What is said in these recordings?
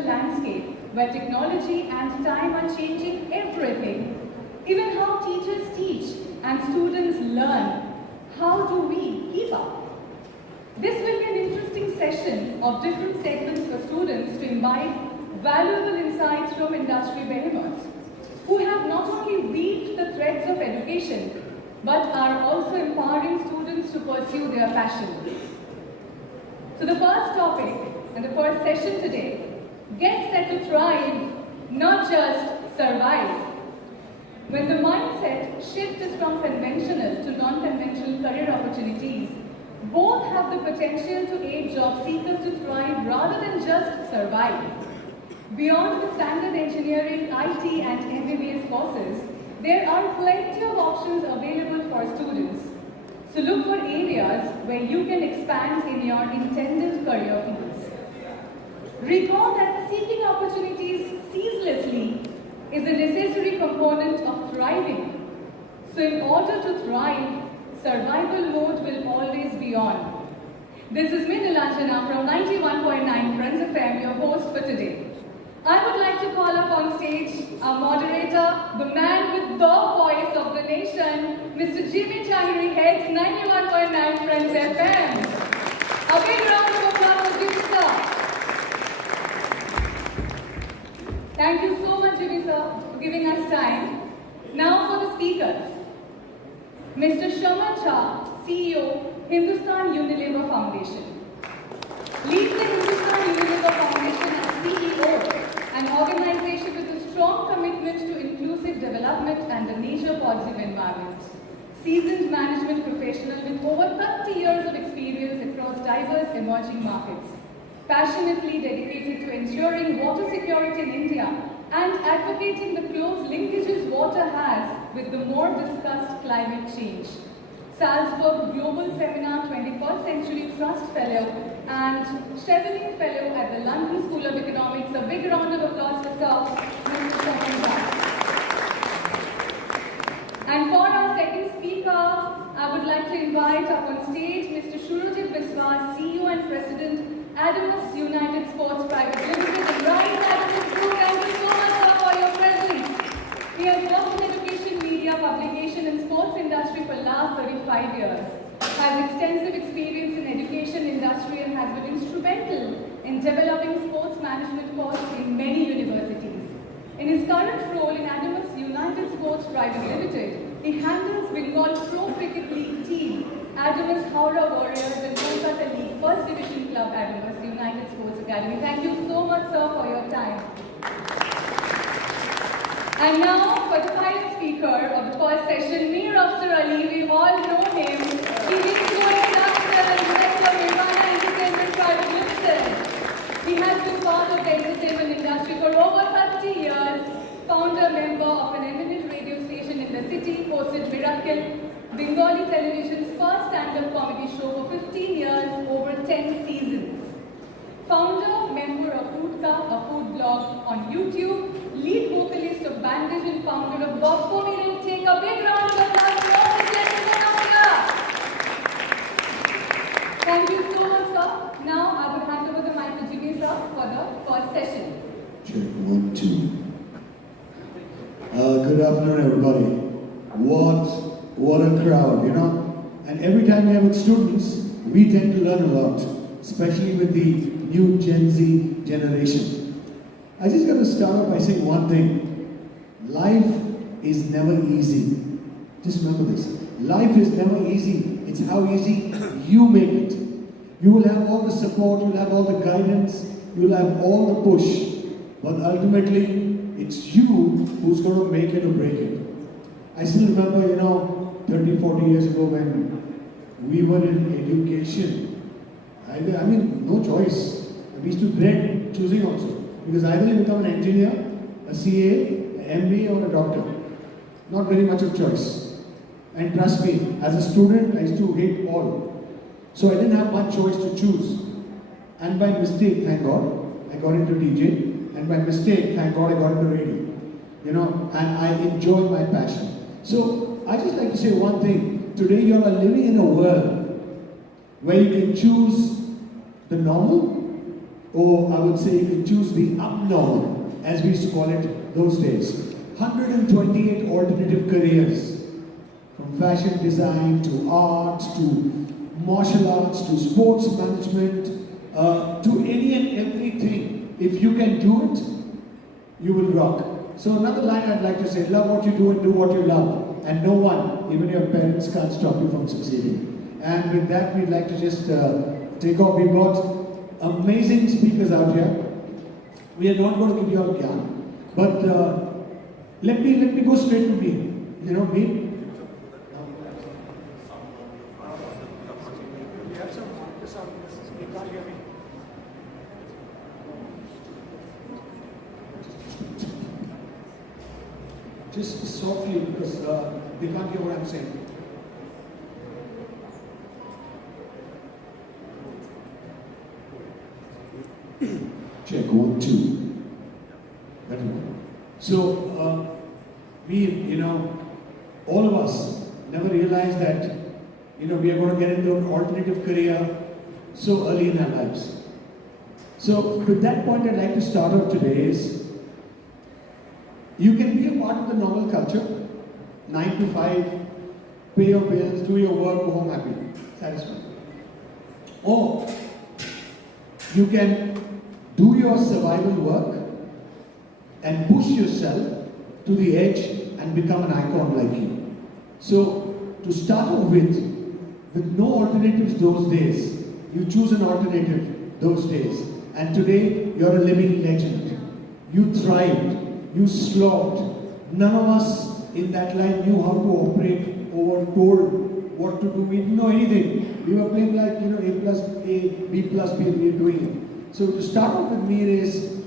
educational landscape where technology and time are changing everything, even how teachers teach and students learn, how do we keep up? This will be an interesting session of different segments for students to imbibe valuable insights from industry behemoths who have not only weaved the threads of education but are also empowering students to pursue their passion. So the first topic and the first session today, get set to thrive, not just survive. When the mindset shift is from conventional to non-conventional career opportunities, both have the potential to aid job seekers to thrive rather than just survive. Beyond the standard engineering, IT and MBBS courses, there are plenty of options available for students. So look for areas where you can expand in your intended career fields. Recall that seeking opportunities ceaselessly is a necessary component of thriving. So in order to thrive, survival mode will always be on. This is me, Nilanjana, from 91.9 Friends FM, your host for today. I would like to call up on stage our moderator, the man with the voice of the nation, Mr. Jimmy Changri, head 91.9 Friends FM. A big round of applause for Jimmy, sir. Thank you so much, Jimmy, sir, for giving us time. Now for the speakers. Mr. Shaman Jha, CEO, Hindustan Unilever Foundation. Leads the Hindustan Unilever Foundation as CEO, an organization with a strong commitment to inclusive development and a nature-positive environment. Seasoned management professional with over 30 years of experience across diverse emerging markets. Passionately dedicated to ensuring water security in India and advocating the close linkages water has with the more discussed climate change. Salzburg Global Seminar 21st Century Trust Fellow and Chevening Fellow at the London School of Economics. A big round of applause for Sir, Mr. Shaman Jha. And for our second speaker, I would like to invite up on stage Mr. Shurajit Biswas, CEO and President, Animesh United Sports Private Limited. And right, Animesh Group, thank you so much, sir, for your presence. He has worked in education, media, publication and sports industry for the last 35 years. Has extensive experience in education industry and has been instrumental in developing sports management courses in many universities. In his current role in Animesh United Sports Private Limited, he handles Bengal Pro Cricket League team, Animesh Howrah Warriors and Kolkata League First Division Club Animesh United Sports Academy. Thank you so much, sir, for your time. And now for the final speaker of the first session, Mir Afsar Ali. We all know him. He is the International and Director of Nirvana Entertainment Private Limited. He has been part of the entertainment industry for over 30 years. Founder member of an eminent radio station in the city, hosted Miracle, Bengali television's first stand-up comedy show for 15 years, over 10 seasons. Founder, member of Foodka, a food blog on YouTube, lead vocalist of Bandage and founder of Bosco Meeting. Take a big round of applause for all the gentlemen of here. Thank you so much, sir. Now I will hand over the mic to Jimmy, sir, for the first session. Check 1, 2. Good afternoon, everybody. What a crowd, you know. And every time we are with students, we tend to learn a lot, especially with the new Gen Z generation. I just got to start off by saying one thing. Life is never easy. Just remember this. Life is never easy. It's how easy you make it. You will have all the support, you'll have all the guidance, you'll have all the push. But ultimately, it's you who's going to make it or break it. I still remember, 30, 40 years ago when we were in education. I mean, no choice. We used to dread choosing also. Because either you become an engineer, a CA, an MBA or a doctor. Not very much of choice. And trust me, as a student, I used to hate all. So I didn't have much choice to choose. And by mistake, thank God, I got into DJ. And by mistake, thank God, I got into radio. And I enjoy my passion. So I just like to say one thing. Today you are living in a world where you can choose the normal or I would say you can choose the abnormal, as we used to call it those days. 128 alternative careers, from fashion design to art to martial arts to sports management to any and everything. If you can do it, you will rock. So another line I'd like to say, love what you do and do what you love. And no one, even your parents, can't stop you from succeeding. And with that, we'd like to just take off. We've got amazing speakers out here. We are not going to give you all gyan, but let me go straight to me. You know, me. Just softly, because they can't hear what I'm saying. Check 1, 2. Better one. So we, all of us never realized that, we are going to get into an alternative career so early in our lives. So with that point, I'd like to start off today is, you can be a part of the normal culture, 9 to 5, pay your bills, do your work, go home happy, satisfied. Or you can do your survival work and push yourself to the edge and become an icon like you. So to start off with no alternatives those days, you choose an alternative those days. And today, you're a living legend. You thrived. You slogged. None of us in that line knew how to operate or were told what to do. We didn't know anything. We were playing like, A plus A, B plus B, and we were doing it. So to start off with me is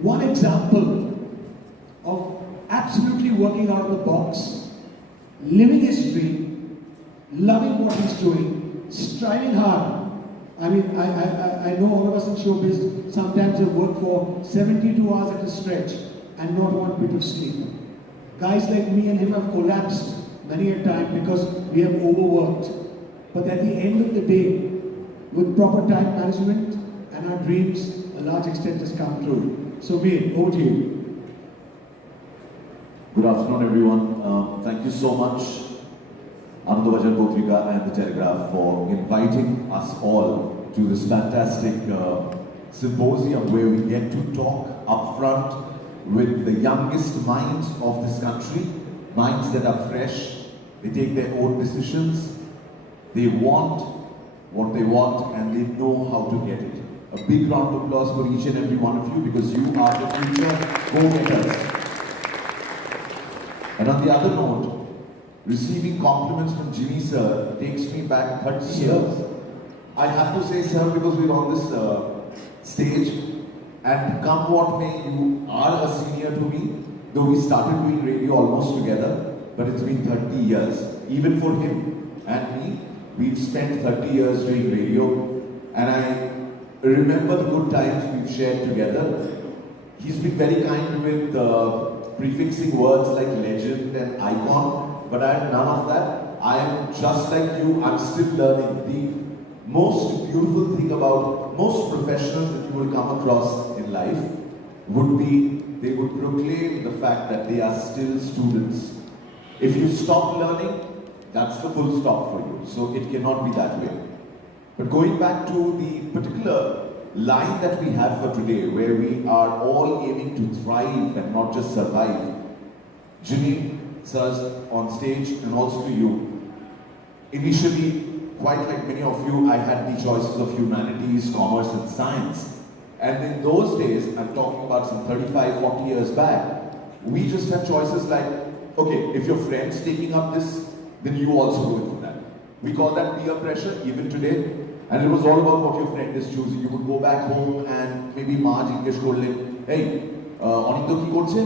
one example of absolutely working out of the box, living his dream, loving what he's doing, striving hard. I mean, I know all of us in showbiz sometimes have worked for 72 hours at a stretch and not one bit of sleep. Guys like me and him have collapsed many a time because we have overworked. But at the end of the day, with proper time management and our dreams, a large extent has come true. So Veer, over to you. Good afternoon, everyone. Thank you so much, Anandabazar Patrika and The Telegraph, for inviting us all to this fantastic symposium where we get to talk upfront with the youngest minds of this country, minds that are fresh. They take their own decisions, they want what they want, and they know how to get it. A big round of applause for each and every one of you, because you are the future go-getters. And on the other note, receiving compliments from Jimmy sir takes me back 30 years. I have to say sir because we're on this stage, and come what may, you are a senior to me, though we started doing radio almost together, but it's been 30 years. Even for him and me, we've spent 30 years doing radio, and I remember the good times we've shared together. He's been very kind with prefixing words like legend and icon, but I have none of that. I am just like you, I'm still learning. The most beautiful thing about most professionals that you will come across in life would be, they would proclaim the fact that they are still students. If you stop learning, that's the full stop for you. So it cannot be that way. But going back to the particular line that we have for today, where we are all aiming to thrive and not just survive. Jimmy, sirs, on stage, and also to you. Initially, quite like many of you, I had the choices of humanities, commerce, and science. And in those days, I'm talking about some 35, 40 years back, we just had choices like, okay, if your friend's taking up this, then you also go into that. We call that peer pressure, even today. And it was all about what your friend is choosing. You would go back home and maybe মা জিজ্ঞেস করলেন, hey, অনিক তো কি করছে?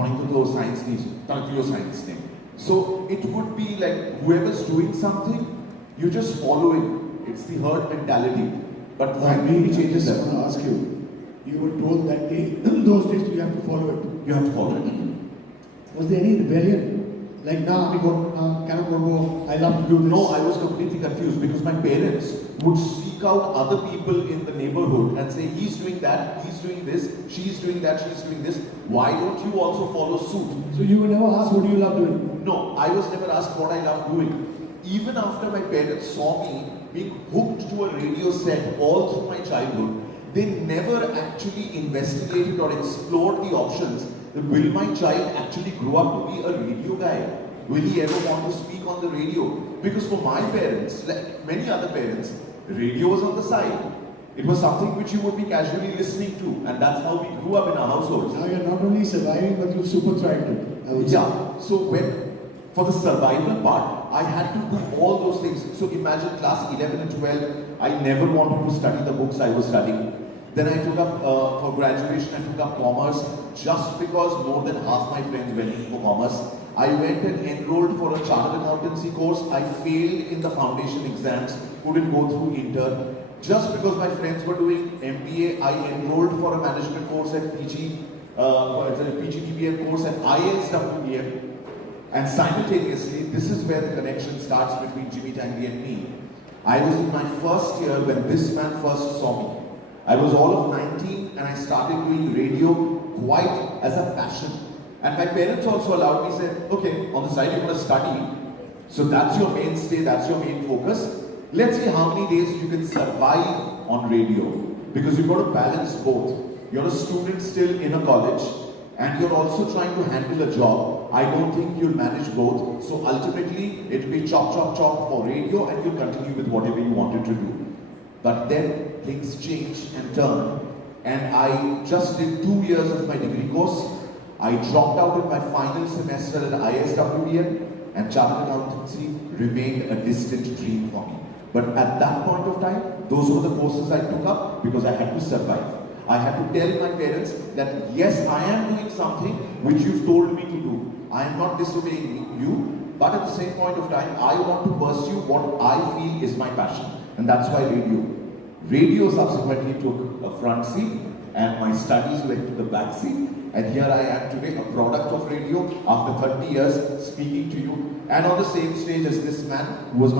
অনিক তো science নিয়েছে, তাহলে তুইও science নে। So it would be like whoever's doing something, you just follow it. It's the herd mentality. But Maybe changes. I want to ask you. You were told that day, in those days, you have to follow it. You have to follow it. Was there any rebellion? Like, nah, cannot go, I love to do this. No, I was completely confused because my parents would seek seek out other people in the neighborhood and say, he's doing that, he's doing this, she's doing that, she's doing this. Why don't you also follow suit? So you were never asked, what do you love doing? No, I was never asked what I love doing. Even after my parents saw me being hooked to a radio set all through my childhood, they never actually investigated or explored the options. Will my child actually grow up to be a radio guy? Will he ever want to speak on the radio? Because for my parents, like many other parents, radio was on the side. It was something which you would be casually listening to, and that's how we grew up in our households. Now you're not only surviving, but you've super thrived it, I would say. Yeah, so for the survival part, I had to do all those things. So imagine class 11 and 12, I never wanted to study the books I was studying. Then I took up, for graduation, I took up commerce just because more than half my friends went into commerce. I went and enrolled for a chartered accountancy course. I failed in the foundation exams, couldn't go through intern. Just because my friends were doing MBA, I enrolled for a management course at PGDBM course at ISWBM. And simultaneously, this is where the connection starts between Jimmy Tangi and me. I was in my first year when this man first saw me. I was all of 19 and I started doing radio quite as a passion. And my parents also allowed me, said, okay, on the side you're going to study, so that's your mainstay, that's your main focus. Let's see how many days you can survive on radio. Because you've got to balance both. You're a student still in a college, and you're also trying to handle a job. I don't think you'll manage both. So ultimately, it'll be chop, chop, chop for radio, and you'll continue with whatever you wanted to do. But then things change and turn. And I just did 2 years of my degree course. I dropped out in my final semester at ISWBM, and chartered accountancy remained a distant dream for me. But at that point of time, those were the courses I took up because I had to survive. I had to tell my parents that yes, I am doing something which you've told me to do. I am not disobeying you, but at the same point of time, I want to pursue what I feel is my passion. And that's why radio. Radio subsequently took a front seat, and my studies went to the back seat. And here I am today, a product of radio, after 30 years, speaking to you, and on the same stage as this man, who was my